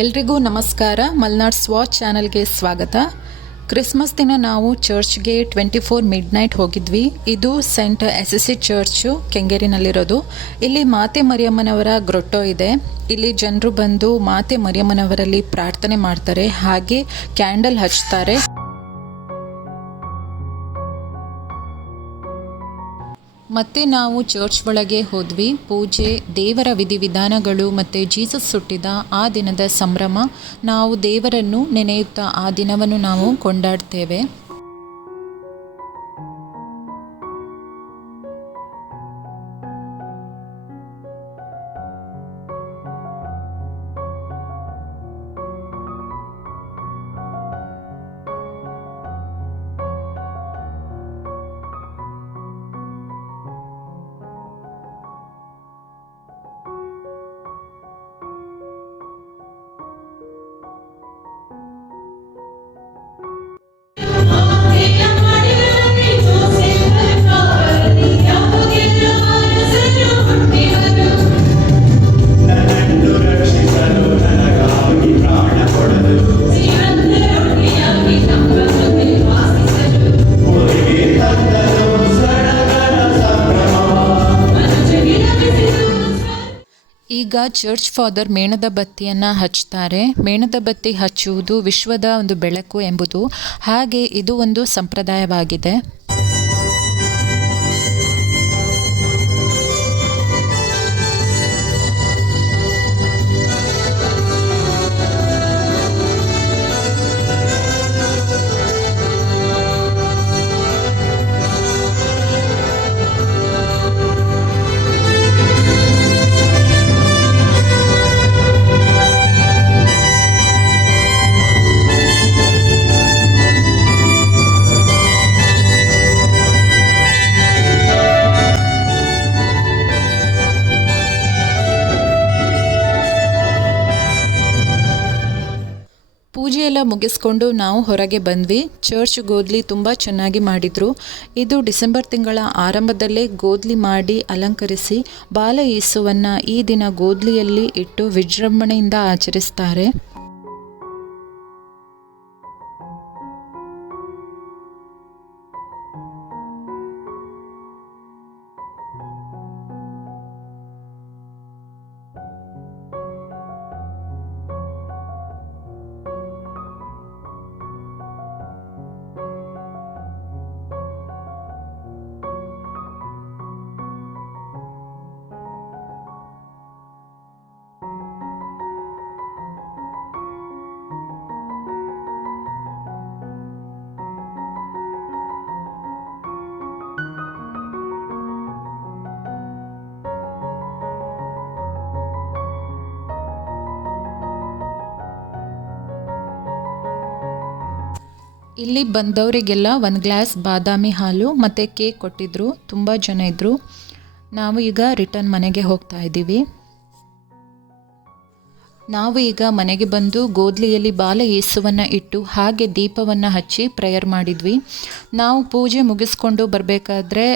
ಎಲ್ರಿಗೂ ನಮಸ್ಕಾರ. ಮಲ್ನಾಡ್ ಸ್ವಾಚ್ ಚಾನಲ್ಗೆ ಸ್ವಾಗತ. ಕ್ರಿಸ್ಮಸ್ ದಿನ ನಾವು ಚರ್ಚ್ಗೆ 24 ಮಿಡ್ನೈಟ್ ಹೋಗಿದ್ವಿ. ಇದು ಸೆಂಟ್ ಎಸೆಸಿ ಚರ್ಚು ಕೆಂಗೇರಿನಲ್ಲಿರೋದು. ಇಲ್ಲಿ ಮಾತೆ ಮರಿಯಮ್ಮನವರ ಗ್ರೊಟ್ಟೋ ಇದೆ. ಇಲ್ಲಿ ಜನರು ಬಂದು ಮಾತೆ ಮರಿಯಮ್ಮನವರಲ್ಲಿ ಪ್ರಾರ್ಥನೆ ಮಾಡ್ತಾರೆ, ಹಾಗೆ ಕ್ಯಾಂಡಲ್ ಹಚ್ತಾರೆ. ಮತ್ತೆ ನಾವು ಚರ್ಚ್ ಒಳಗೆ ಹೋದ್ವಿ. ಪೂಜೆ, ದೇವರ ವಿಧಿವಿಧಾನಗಳು ಮತ್ತು ಜೀಸಸ್ ಹುಟ್ಟಿದ ಆ ದಿನದ ಸಂಭ್ರಮ, ನಾವು ದೇವರನ್ನು ನೆನೆಯುತ್ತಾ ಆ ದಿನವನ್ನು ನಾವು ಕೊಂಡಾಡ್ತೇವೆ. ಈಗ ಚರ್ಚ್ ಫಾದರ್ ಮೇಣದ ಬತ್ತಿಯನ್ನು ಹಚ್ತಾರೆ. ಮೇಣದ ಬತ್ತಿ ಹಚ್ಚುವುದು ವಿಶ್ವದ ಒಂದು ಬೆಳಕು ಎಂಬುದು, ಹಾಗೆ ಇದು ಒಂದು ಸಂಪ್ರದಾಯವಾಗಿದೆ. ಪೂಜೆ ಎಲ್ಲ ಮುಗಿಸ್ಕೊಂಡು ನಾವು ಹೊರಗೆ ಬಂದ್ವಿ. ಚರ್ಚ್ ಗೋದ್ಲಿ ತುಂಬ ಚೆನ್ನಾಗಿ ಮಾಡಿದರು. ಇದು ಡಿಸೆಂಬರ್ ತಿಂಗಳ ಆರಂಭದಲ್ಲೇ ಗೋದ್ಲಿ ಮಾಡಿ ಅಲಂಕರಿಸಿ ಬಾಲ ಯೇಸುವನ್ನು ಈ ದಿನ ಗೋದ್ಲಿಯಲ್ಲಿ ಇಟ್ಟು ವಿಜೃಂಭಣೆಯಿಂದ ಆಚರಿಸ್ತಾರೆ. ಇಲ್ಲಿ ಬಂದವರಿಗೆಲ್ಲ ಒಂದು ಗ್ಲಾಸ್ ಬಾದಾಮಿ ಹಾಲು ಮತ್ತು ಕೇಕ್ ಕೊಟ್ಟಿದ್ದರು. ತುಂಬ ಜನ ಇದ್ದರು. ನಾವು ಈಗ ರಿಟರ್ನ್ ಮನೆಗೆ ಹೋಗ್ತಾ ಇದ್ದೀವಿ. ನಾವು ಈಗ ಮನೆಗೆ ಬಂದು ಗೋದ್ಲಿಯಲ್ಲಿ ಬಾಲ ಯೇಸುವನ್ನು ಇಟ್ಟು ಹಾಗೆ ದೀಪವನ್ನು ಹಚ್ಚಿ ಪ್ರೇಯರ್ ಮಾಡಿದ್ವಿ. ನಾವು ಪೂಜೆ ಮುಗಿಸ್ಕೊಂಡು ಬರಬೇಕಾದ್ರೆ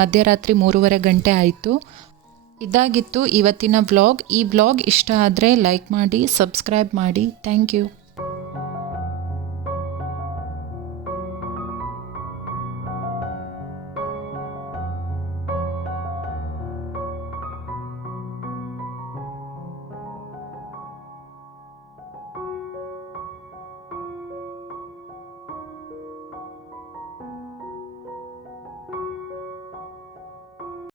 ಮಧ್ಯರಾತ್ರಿ 3:30 ಗಂಟೆ ಆಯಿತು. ಇದಾಗಿತ್ತು ಇವತ್ತಿನ ವ್ಲಾಗ್. ಈ ವ್ಲಾಗ್ ಇಷ್ಟ ಆದರೆ ಲೈಕ್ ಮಾಡಿ, ಸಬ್ಸ್ಕ್ರೈಬ್ ಮಾಡಿ. Thank you.